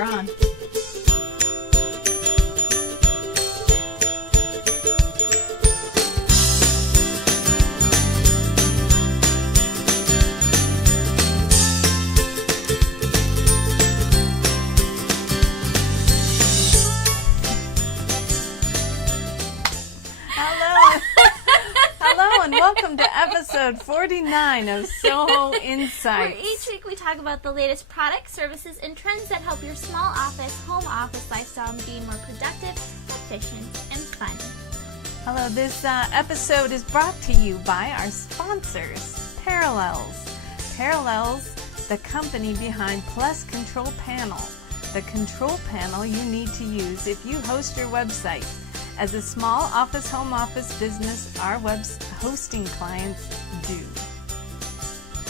we're on. Welcome to episode 49 of SOHO Insights. Where each week we talk about the latest products, services, and trends that help your small office, home office lifestyle be more productive, efficient, and fun. Hello, this episode is brought to you by our sponsors, Parallels. Parallels, the company behind Plus Control Panel, the control panel you need to use if you host your website. As a small office, home office business, our web hosting clients do.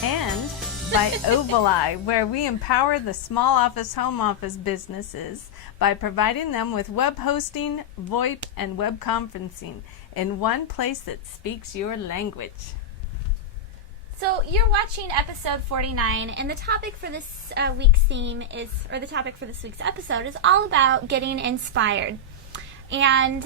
And by Ovali, where we empower the small office, home office businesses by providing them with web hosting, VoIP, and web conferencing in one place that speaks your language. So you're watching episode 49, and the topic for this week's theme is, or the topic for this week's episode is all about getting inspired. And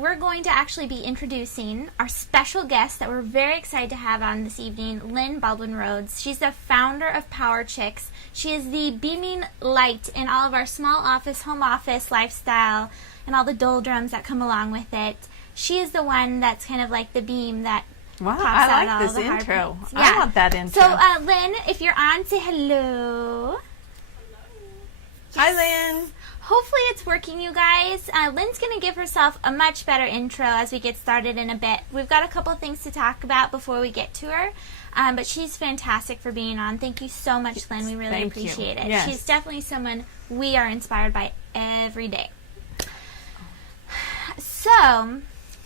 we're going to actually be introducing our special guest that we're very excited to have on this evening, Lynn Baldwin-Rhoades. She's the founder of Power Chicks. She is the beaming light in all of our small office, home office lifestyle and all the doldrums that come along with it. She is the one that's kind of like the beam that pops out I like all this the hard intro. points. I want that intro. So, Lynn, if you're on, say hello. Yes. Hi, Lynn. Hopefully it's working, you guys. Lynn's going to give herself a much better intro as we get started in a bit. We've got a couple things to talk about before we get to her, but she's fantastic for being on. Thank you so much, Lynn. We really appreciate it. Yes. She's definitely someone we are inspired by every day. So,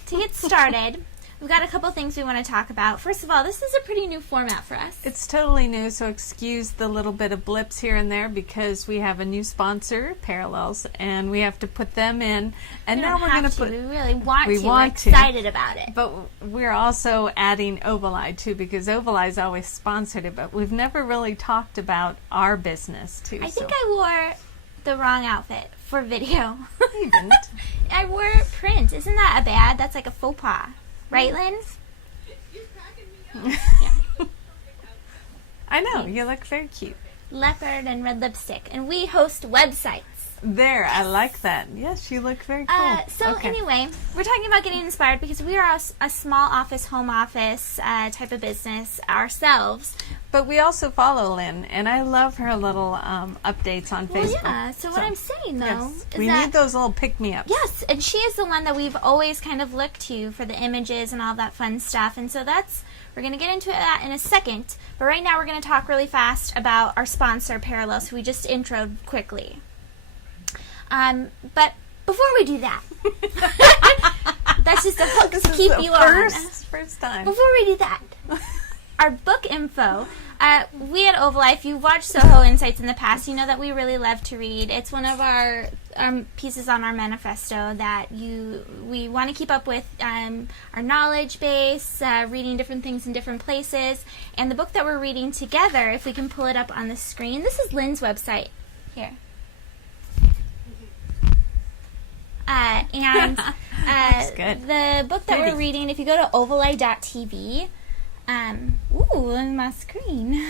to get started, we've got a couple things we want to talk about. First of all, this is a pretty new format for us. It's totally new, so excuse the little bit of blips here and there because we have a new sponsor, Parallels, and we have to put them in. And now we're going to put. We really want to. We're excited about it. But we're also adding Ovali too, because Ovali's always sponsored it, but we've never really talked about our business too. I think I wore the wrong outfit for video. You didn't. I wore print. Isn't that a bad? That's like a faux pas. Right, Lynn? You're cracking me up. Yeah. I know, you look very cute. Leopard and red lipstick. And we host websites. There, I like that. Yes, you look very cool. Anyway, we're talking about getting inspired because we are a small office, home office type of business ourselves. But we also follow Lynn, and I love her little updates on Facebook. Yeah, so what I'm saying, though, is we need those little pick-me-ups. Yes, and she is the one that we've always kind of looked to for the images and all that fun stuff. And so we're going to get into that in a second. But right now we're going to talk really fast about our sponsor, Parallels, who we just introed quickly. But before we do that, that's just a hook to keep you on. First time. Before we do that, our book info. We at Ovali, if you've watched SOHO Insights in the past, you know that we really love to read. It's one of our pieces on our manifesto that we want to keep up with our knowledge base, reading different things in different places. And the book that we're reading together, if we can pull it up on the screen, this is Lynn's website. Here. The book that we're reading, if you go to ovali.tv, on my screen.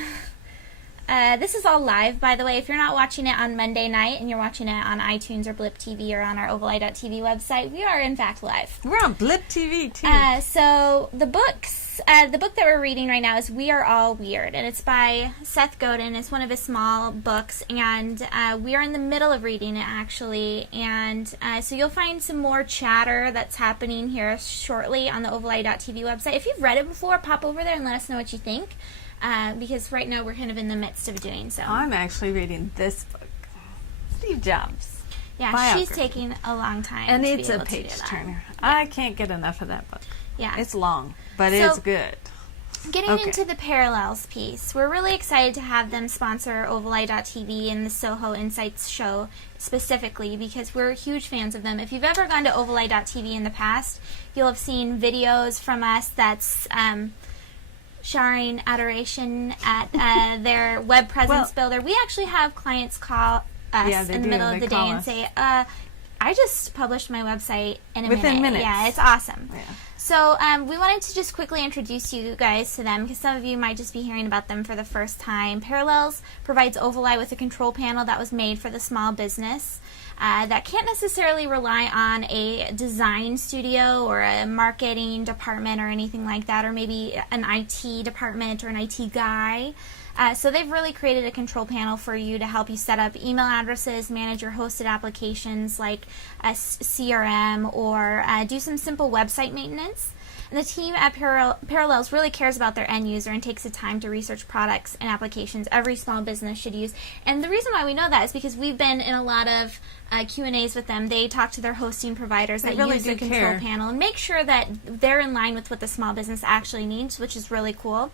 This is all live, by the way. If you're not watching it on Monday night and you're watching it on iTunes or Blip TV or on our ovali.tv website, we are in fact live. We're on Blip TV too. So the book that we're reading right now is We Are All Weird, and it's by Seth Godin. It's one of his small books, and we are in the middle of reading it actually, and so you'll find some more chatter that's happening here shortly on the ovali.tv website. If you've read it before, pop over there and let us know what you think, because right now we're kind of in the midst of doing so. I'm actually reading this book, Steve Jobs. Yeah, biography. She's taking a long time and to it's be a able to do page that. turner. I can't get enough of that book. Yeah. It's long, but it's good. Getting into the Parallels piece, we're really excited to have them sponsor ovali.tv and the SOHO Insights show specifically because we're huge fans of them. If you've ever gone to ovali.tv in the past, you'll have seen videos from us that's showering adoration at their web presence builder. We actually have clients call us Yeah, they in the do. middle They of the day call and us. say, I just published my website in a Within minute. minutes. Yeah, it's awesome. Yeah. So we wanted to just quickly introduce you guys to them because some of you might just be hearing about them for the first time. Parallels provides Ovali with a control panel that was made for the small business that can't necessarily rely on a design studio or a marketing department or anything like that, or maybe an IT department or an IT guy. So they've really created a control panel for you to help you set up email addresses, manage your hosted applications like a CRM, or do some simple website maintenance. And the team at Parallels really cares about their end user and takes the time to research products and applications every small business should use. And the reason why we know that is because we've been in a lot of Q&As with them. They talk to their hosting providers that really use the do control care. panel and make sure that they're in line with what the small business actually needs, which is really cool.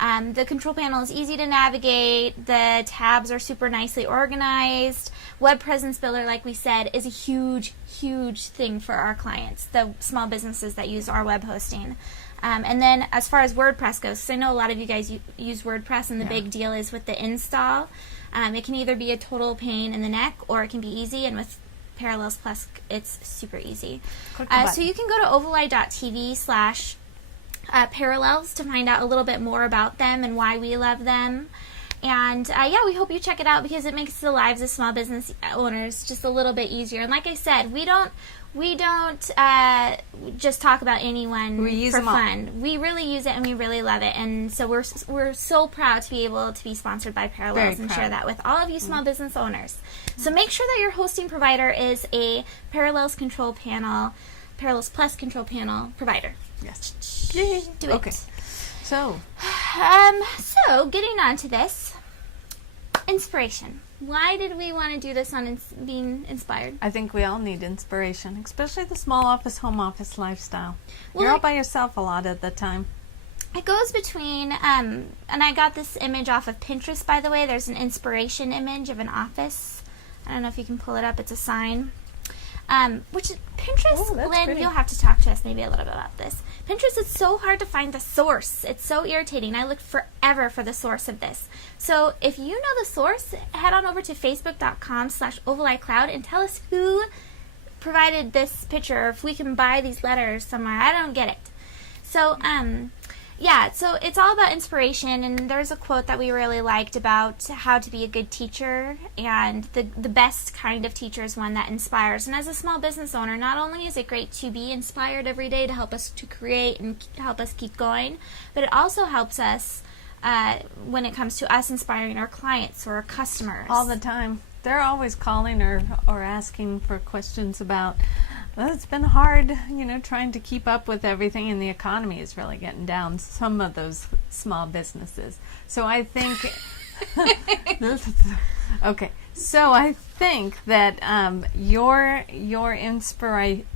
The control panel is easy to navigate. The tabs are super nicely organized. Web Presence Builder, like we said, is a huge, huge thing for our clients, the small businesses that use our web hosting. And then as far as WordPress goes, because I know a lot of you guys use WordPress, and the big deal is with the install. It can either be a total pain in the neck, or it can be easy, and with Parallels Plus, it's super easy. So you can go to ovali.tv/Parallels to find out a little bit more about them and why we love them. And we hope you check it out because it makes the lives of small business owners just a little bit easier. And like I said, we don't just talk about anyone for fun. We really use it and we really love it. And so we're so proud to be able to be sponsored by Parallels and share that with all of you small business owners. So make sure that your hosting provider is a Parallels control panel, Parallels Plus control panel provider. Yes. Do it. Okay. So Getting on to this, inspiration. Why did we want to do this on being inspired? I think we all need inspiration, especially the small office, home office lifestyle. Well, You're all by yourself a lot of the time. It goes between, and I got this image off of Pinterest, by the way. There's an inspiration image of an office. I don't know if you can pull it up. It's a sign. Which Pinterest, Lynn, pretty. you'll have to talk to us maybe a little bit about this. Pinterest is so hard to find the source. It's so irritating. I looked forever for the source of this. So if you know the source, head on over to facebook.com/OvaliCloud and tell us who provided this picture, or if we can buy these letters somewhere. I don't get it. So, so it's all about inspiration, and there's a quote that we really liked about how to be a good teacher, and the best kind of teacher is one that inspires. And as a small business owner, not only is it great to be inspired every day to help us to create and help us keep going, but it also helps us when it comes to us inspiring our clients or our customers. All the time. They're always calling or asking for questions about, well, it's been hard, trying to keep up with everything, and the economy is really getting down some of those small businesses. So I think, I think that your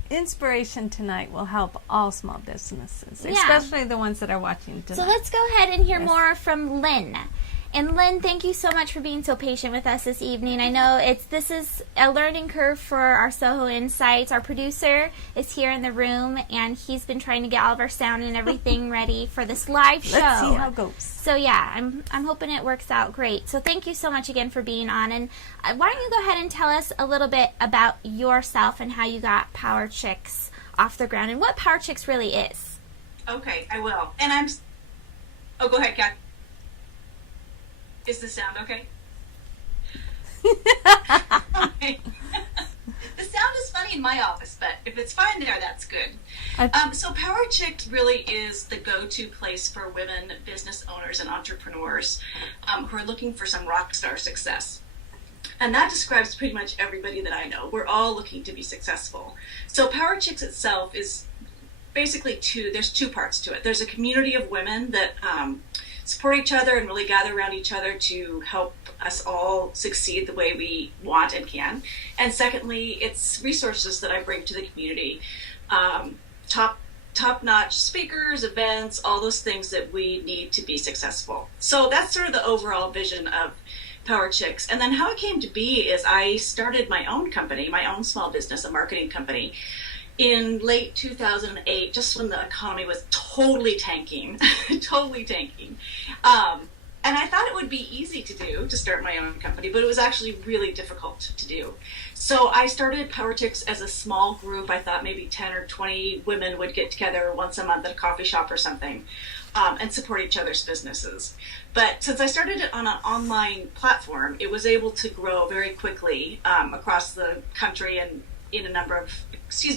inspiration tonight will help all small businesses, especially the ones that are watching tonight. So let's go ahead and hear more from Lynn. And Lynn, thank you so much for being so patient with us this evening. I know this is a learning curve for our SOHO Insights. Our producer is here in the room, and he's been trying to get all of our sound and everything ready for this live show. Let's see how it goes. So I'm hoping it works out great. So thank you so much again for being on. And why don't you go ahead and tell us a little bit about yourself and how you got Power Chicks off the ground and what Power Chicks really is. Okay, I will. And go ahead, Kat. Is the sound okay? Okay. The sound is funny in my office, but if it's fine there, that's good. So Power Chicks really is the go-to place for women business owners and entrepreneurs who are looking for some rock star success. And that describes pretty much everybody that I know. We're all looking to be successful. So Power Chicks itself is basically there's two parts to it. There's a community of women that support each other and really gather around each other to help us all succeed the way we want and can. And secondly, it's resources that I bring to the community. Top-notch speakers, events, all those things that we need to be successful. So that's sort of the overall vision of Power Chicks. And then how it came to be is I started my own company, my own small business, a marketing company, in late 2008, just when the economy was totally tanking, And And I thought it would be easy to do, to start my own company, but it was actually really difficult to do. So I started Power Chicks as a small group. I thought maybe 10 or 20 women would get together once a month at a coffee shop or something, and support each other's businesses. But since I started it on an online platform, it was able to grow very quickly across the country and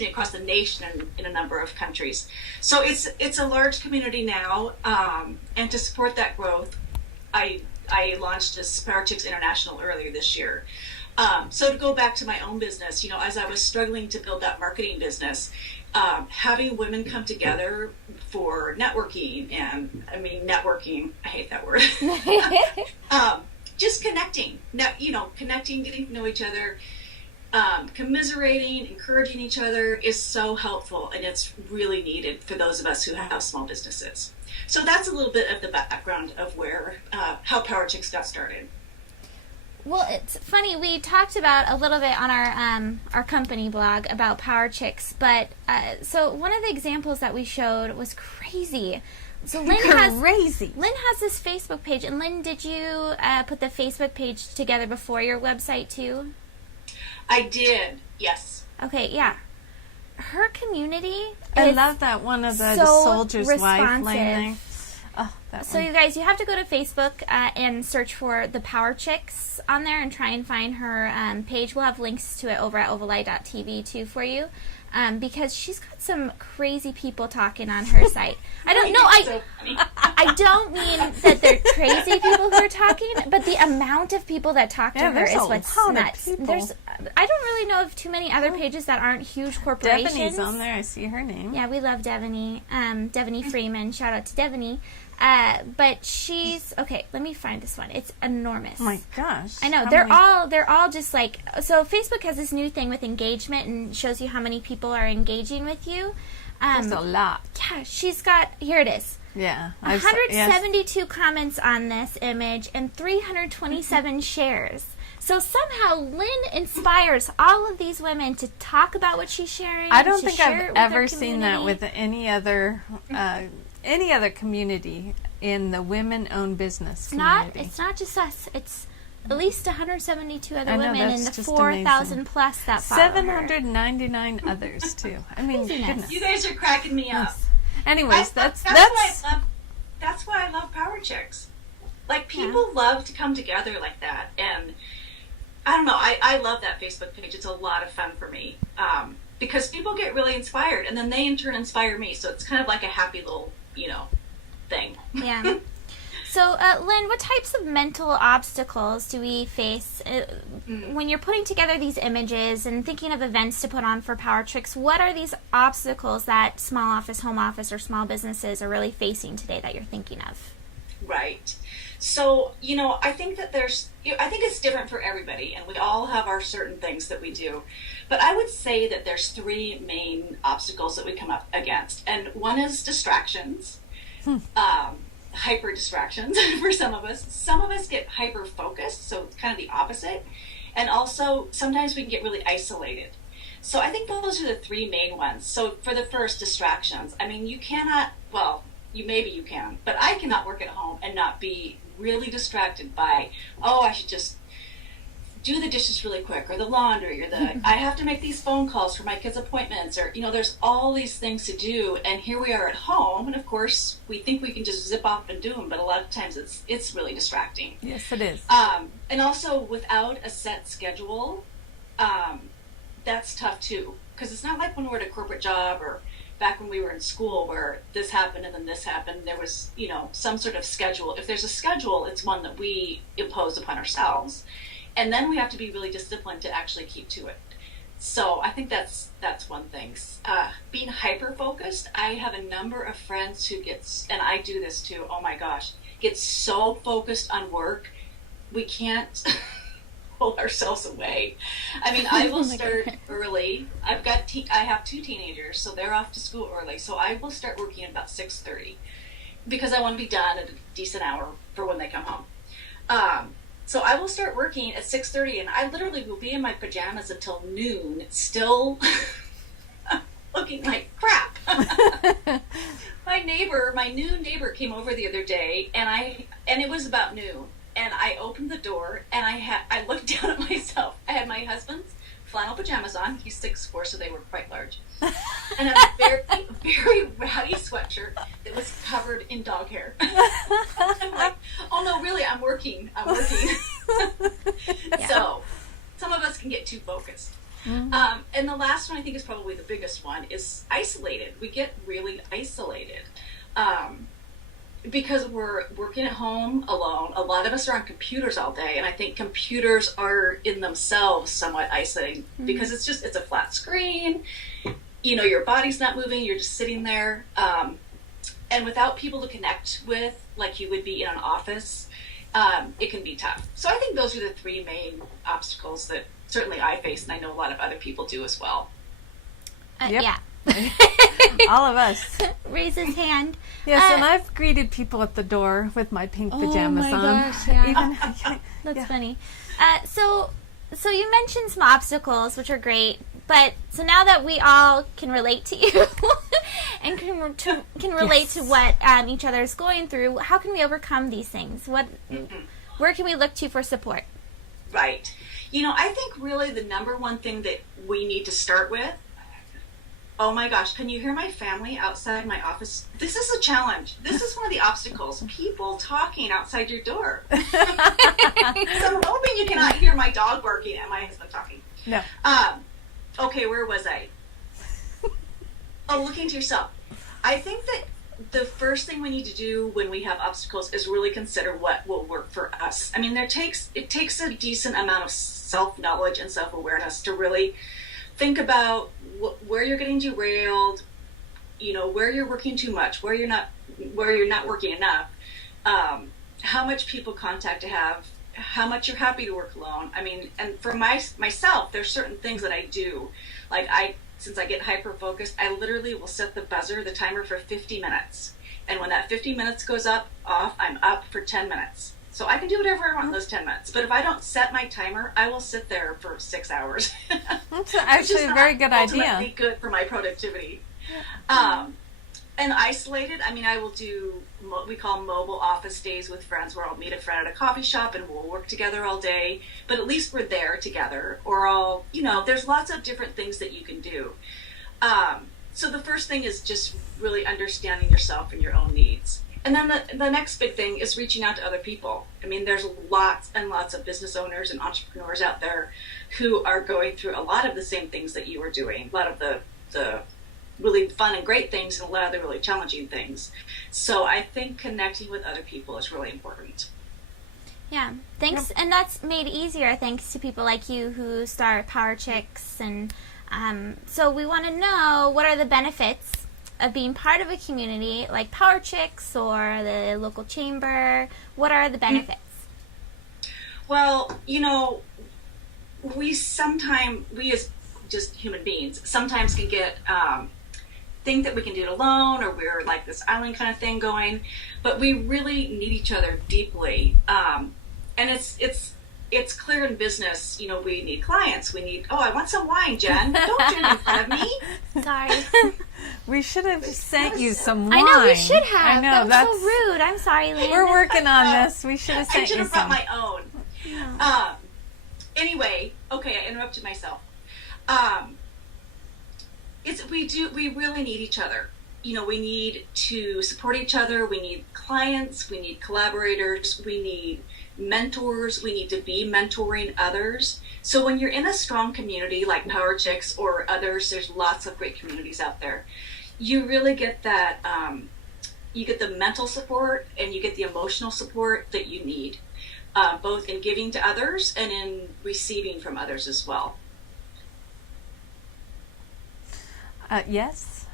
across the nation and in a number of countries. So it's a large community now, and to support that growth, I launched this Power Chicks International earlier this year. So to go back to my own business, as I was struggling to build that marketing business, having women come together for networking, and networking, I hate that word, just connecting, getting to know each other, commiserating, encouraging each other is so helpful, and it's really needed for those of us who have small businesses. So that's a little bit of the background of how Power Chicks got started. Well, it's funny, we talked about a little bit on our company blog about Power Chicks, but so one of the examples that we showed was crazy. So Lynn has this Facebook page, and Lynn, did you put the Facebook page together before your website too? I did, yes. Okay, yeah. Her community I love that one of the soldier's wife laying there. Oh, so you guys, you have to go to Facebook and search for the Power Chicks on there and try and find her page. We'll have links to it over at ovalite.tv too for you, because she's got some crazy people talking on her site. I don't know. I don't mean that they're crazy people who are talking, but the amount of people that talk to her is what's nuts. I don't really know of too many other pages that aren't huge corporations. Devaney's on there. I see her name. Yeah, we love Devaney. Devaney Freeman. Shout out to Devaney. But she's okay. Let me find this one. It's enormous. Oh my gosh! I know they're all just like, so. Facebook has this new thing with engagement and shows you how many people are engaging with you. That's a lot. Yeah, she's got, here it is. Yeah, 172 comments on this image and 327 shares. So somehow Lynn inspires all of these women to talk about what she's sharing. I don't think I've ever seen that with any other community in the women-owned business community. It's not just us. It's at least 172 other women in the 4,000 plus that follow 799 others too. I mean, goodness. You guys are cracking me up. Anyways, that's why I love Power Chicks. Like, people love to come together like that, and I don't know. I love that Facebook page. It's a lot of fun for me, because people get really inspired, and then they in turn inspire me. So it's kind of like a happy little, thing. Yeah. So, Lynn, what types of mental obstacles do we face when you're putting together these images and thinking of events to put on for Power Chicks? What are these obstacles that small office, home office, or small businesses are really facing today that you're thinking of? Right. So, I think that I think it's different for everybody, and we all have our certain things that we do. But I would say that there's three main obstacles that we come up against. And one is distractions. Hyper distractions for some of us. Some of us get hyper focused, so it's kind of the opposite. And also, sometimes we can get really isolated. So I think those are the three main ones. So for the first, distractions. I mean, you cannot, well, maybe you can, but I cannot work at home and not be really distracted by, I should just do the dishes really quick, or the laundry, or I have to make these phone calls for my kids' appointments, or, there's all these things to do, and here we are at home, and of course, we think we can just zip off and do them, but a lot of times it's really distracting. Yes, it is. And also, without a set schedule, that's tough too, because it's not like when we're at a corporate job, or back when we were in school where this happened and then this happened. There was, some sort of schedule. If there's a schedule, it's one that we impose upon ourselves. And then we have to be really disciplined to actually keep to it. So I think that's one thing. Being hyper-focused, I have a number of friends who and I do this too, oh my gosh, get so focused on work, we can't pull ourselves away. I mean, I will start early. I have two teenagers, so they're off to school early. So I will start working at about 6:30 because I want to be done at a decent hour for when they come home. So I will start working at 6:30, and I literally will be in my pajamas until noon, still looking like crap. My new neighbor came over the other day, and it was about noon, and I opened the door, and I looked down at myself. I had my husband's flannel pajamas on. He's 6'4", so they were quite large, and a very, very ratty sweatshirt that was covered in dog hair. I'm like, oh no, really, I'm working. Yeah. So some of us can get too focused. Mm-hmm. And the last one, I think, is probably the biggest one, is isolated. We get really isolated because we're working at home alone. A lot of us are on computers all day, and I think computers are in themselves somewhat isolating because it's a flat screen. You know, your body's not moving. You're just sitting there. And without people to connect with, like you would be in an office, it can be tough. So I think those are the three main obstacles that certainly I face, and I know a lot of other people do as well. Yep. Yeah. All of us. Raise his hand. Yes, and I've greeted people at the door with my pink pajamas my on. gosh, yeah. Even, That's funny. So you mentioned some obstacles, which are great. But so now that we all can relate to you and can relate to what each other is going through, how can we overcome these things? Where can we look to for support? Right. You know, I think really the number one thing that we need to start with. Oh my gosh, can you hear my family outside my office? This is a challenge. This is one of the obstacles. People talking outside your door. So I'm hoping you cannot hear my dog barking and my husband talking. No. Okay, where was I? Oh, looking to yourself. I think that the first thing we need to do when we have obstacles is really consider what will work for us. I mean, it takes a decent amount of self-knowledge and self-awareness to really think about where you're getting derailed, you know, where you're working too much, where you're not working enough, how much people contact to have, how much you're happy to work alone. I mean, and for myself, there's certain things that I do. Like since I get hyper-focused, I literally will set the timer for 50 minutes. And when that 50 minutes goes off, I'm up for 10 minutes. So I can do whatever I want in those 10 minutes. But if I don't set my timer, I will sit there for 6 hours. That's actually a very good idea. Ultimately good for my productivity. And isolated, I mean, I will do what we call mobile office days with friends, where I'll meet a friend at a coffee shop and we'll work together all day. But at least we're there together. Or there's lots of different things that you can do. So the first thing is just really understanding yourself and your own needs. And then the next big thing is reaching out to other people. I mean, there's lots and lots of business owners and entrepreneurs out there who are going through a lot of the same things that you are doing, a lot of the really fun and great things and a lot of the really challenging things. So I think connecting with other people is really important. Yeah, thanks. And that's made easier thanks to people like you who start Power Chicks. And so we want to know, what are the benefits of being part of a community like Power Chicks or the local chamber? What are the benefits? Well, we as just human beings sometimes can get think that we can do it alone, or we're like this island kind of thing going, but we really need each other deeply. And it's clear in business, we need clients. We need, I want some wine, Jen. Don't do it in front of me. Sorry. We should have sent you some wine. I know, we should have. I know, that was so rude. I'm sorry, Landon. We're working on this. We should have sent you some. I should have brought my own. Yeah. Anyway, okay, I interrupted myself. We really need each other. We need to support each other. We need clients. We need collaborators. We need mentors. We need to be mentoring others. So when you're in a strong community like Power Chicks or others, there's lots of great communities out there. You really get that, you get the mental support and you get the emotional support that you need, both in giving to others and in receiving from others as well. Yes.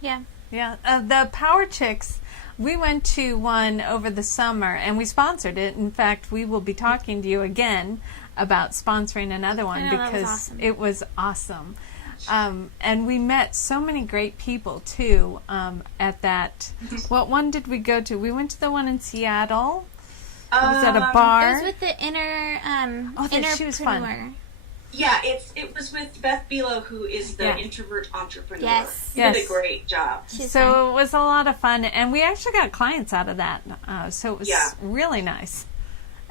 Yeah. Yeah. The Power Chicks, we went to one over the summer and we sponsored it. In fact, we will be talking to you again about sponsoring another one because it was awesome. And we met so many great people too at that. What one did we go to? We went to the one in Seattle. It was at a bar. It was with the she was fun. Yeah, it was with Beth Bilo, who is the introvert entrepreneur. Yes. She did a great job. So it was a lot of fun, and we actually got clients out of that. So it was really nice.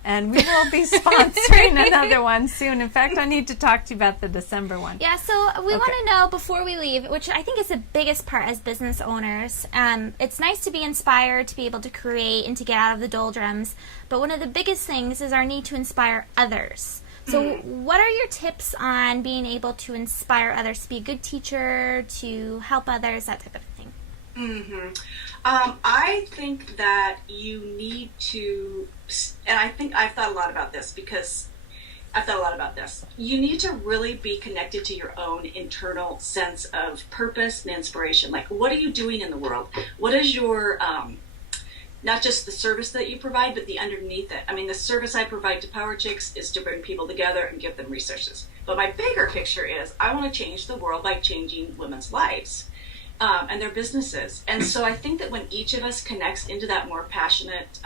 And we will be sponsoring another one soon. In fact, I need to talk to you about the December one. Yeah, so we want to know before we leave, which I think is the biggest part as business owners. It's nice to be inspired, to be able to create, and to get out of the doldrums. But one of the biggest things is our need to inspire others. So what are your tips on being able to inspire others, to be a good teacher, to help others, that type of thing? I think that you need to, and I think I've thought a lot about this because you need to really be connected to your own internal sense of purpose and inspiration. Like, what are you doing in the world? What is your, not just the service that you provide, but the underneath it. I mean, the service I provide to Power Chicks is to bring people together and give them resources. But my bigger picture is I want to change the world by changing women's lives. And their businesses. And so I think that when each of us connects into that more passionate,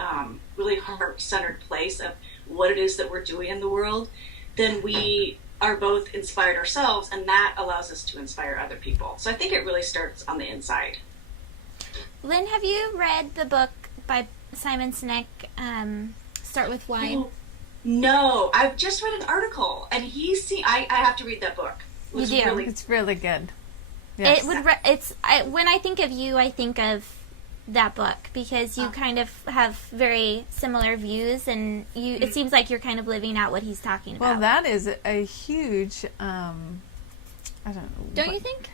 really heart-centered place of what it is that we're doing in the world, then we are both inspired ourselves, and that allows us to inspire other people. So I think it really starts on the inside. Lynn, have you read the book by Simon Sinek, Start With Why? Oh, no, I've just read an article, and I have to read that book. You do. It's really good. Yes. When I think of you, I think of that book because you kind of have very similar views, and it seems like you're kind of living out what he's talking about. Well, that is a huge, I don't know. Don't you think?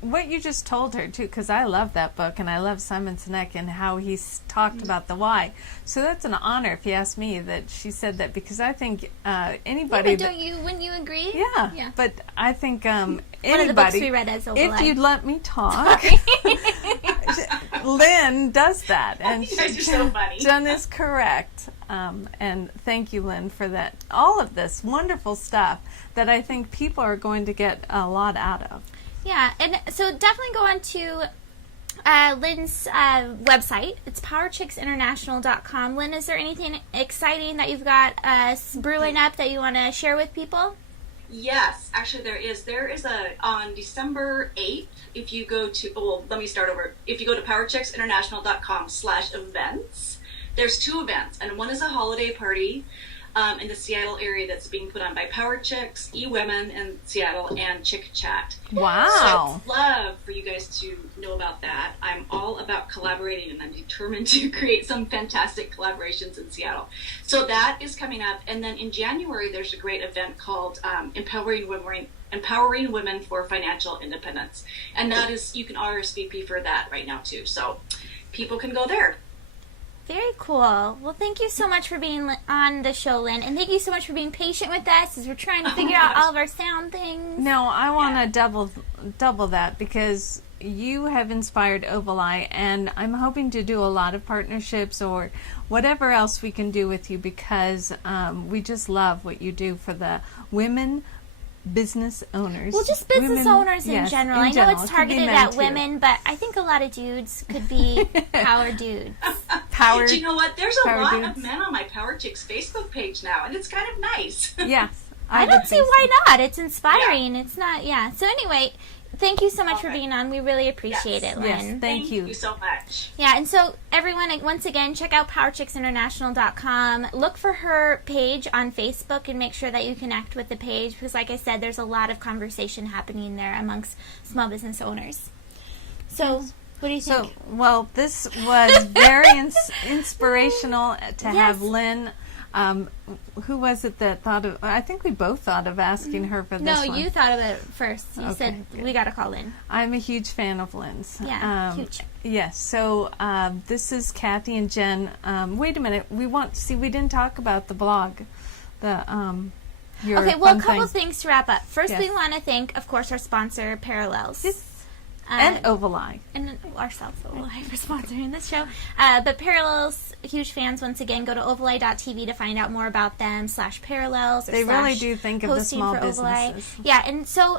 What you just told her, too, because I love that book, and I love Simon Sinek and how he's talked about the why. So that's an honor, if you ask me, that she said that, because I think anybody... Yeah, but wouldn't you agree? Yeah. But I think anybody... One of the books we read as If you'd let me talk... Lynn does that. And you guys are so funny. Jen is correct. And thank you, Lynn, for that. All of this wonderful stuff that I think people are going to get a lot out of. Yeah, and so definitely go on to Lynn's website. It's powerchicksinternational.com. Lynn, is there anything exciting that you've got brewing up that you want to share with people? Yes, actually there is. There is on December 8th, if you go to, let me start over. If you go to powerchicksinternational.com/events, there's 2 events, and one is a holiday party in the Seattle area that's being put on by Power Chicks, eWomen in Seattle, and Chick Chat. Wow. So I'd love for you guys to know about that. I'm all about collaborating, and I'm determined to create some fantastic collaborations in Seattle. So that is coming up. And then in January, there's a great event called Empowering Women for Financial Independence. And that is, you can RSVP for that right now, too. So people can go there. Very cool. Well, thank you so much for being on the show, Lynn, and thank you so much for being patient with us as we're trying to figure out all of our sound things. No, I want to double that because you have inspired Ovali, and I'm hoping to do a lot of partnerships or whatever else we can do with you because we just love what you do for the women business owners. Well, just business owners in general. I know it's targeted at women, but I think a lot of dudes could be power dudes. Do you know what? There's a lot of men on my Power Chicks Facebook page now, and it's kind of nice. Yeah. I don't see why not. It's inspiring. Yeah. It's not, So anyway, thank you so much for being on. We really appreciate it, Lynn. Yes, thank you. Thank you so much. Yeah, and so everyone, once again, check out powerchicksinternational.com. Look for her page on Facebook and make sure that you connect with the page because, like I said, there's a lot of conversation happening there amongst small business owners. So, what do you think? Well, this was very inspirational to have Lynn. Who was it that thought of? I think we both thought of asking her for this one. No, you thought of it first. You said we got to call Lynn. I'm a huge fan of Lynn's. Yeah, huge. Yes. So this is Kathy and Jen. Wait a minute. We didn't talk about the blog. Your okay. Well, a couple of things to wrap up. First, we want to thank, of course, our sponsor, Parallels. Yes. And Ovali. And ourselves, Ovali, for sponsoring this show. But Parallels, huge fans, once again, go to ovali.tv to find out more about them, /Parallels. They really do think of the small businesses. Yeah, and so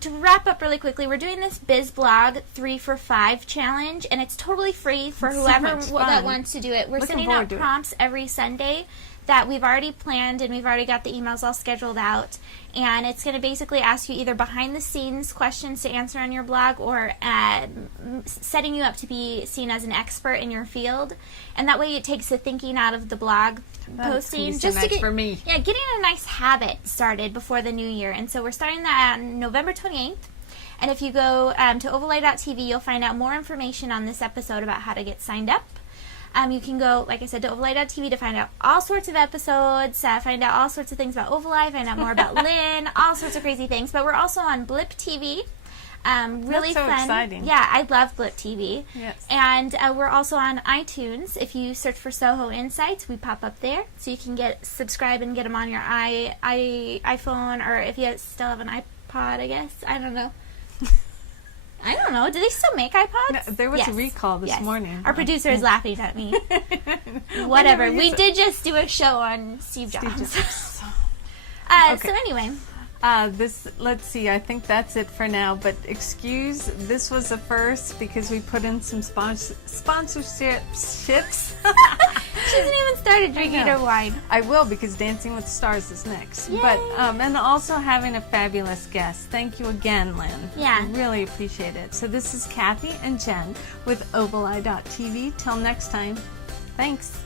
to wrap up really quickly, we're doing this Biz Blog 3 for 5 challenge, and it's totally free for whoever that wants to do it. We're sending out prompts every Sunday that we've already planned, and we've already got the emails all scheduled out. And it's going to basically ask you either behind-the-scenes questions to answer on your blog, or setting you up to be seen as an expert in your field. And that way it takes the thinking out of the blog posting. Just to get, for me. Yeah, getting a nice habit started before the new year. And so we're starting that on November 28th. And if you go to ovaleye.tv, you'll find out more information on this episode about how to get signed up. You can go, like I said, to ovaleye.tv to find out all sorts of episodes, find out all sorts of things about Ovaleye, find out more about Lynn, all sorts of crazy things. But we're also on Blip TV. Really That's so fun. exciting. Yeah, I love Blip TV. Yes. And we're also on iTunes. If you search for SOHO Insights, we pop up there. So you can subscribe and get them on your iPhone, or if you still have an iPod, I guess. I don't know. Do they still make iPods? No, there was a recall this morning. Our producer is laughing at me. Whatever. We did just do a show on Steve Jobs. So anyway. Let's see, I think that's it for now, but excuse, this was a first because we put in some sponsorships. She hasn't even started drinking her wine. I will, because Dancing with the Stars is next. Yay. But and also having a fabulous guest. Thank you again, Lynn. Yeah. I really appreciate it. So this is Kathy and Jen with ovaleye.tv. Till next time, thanks.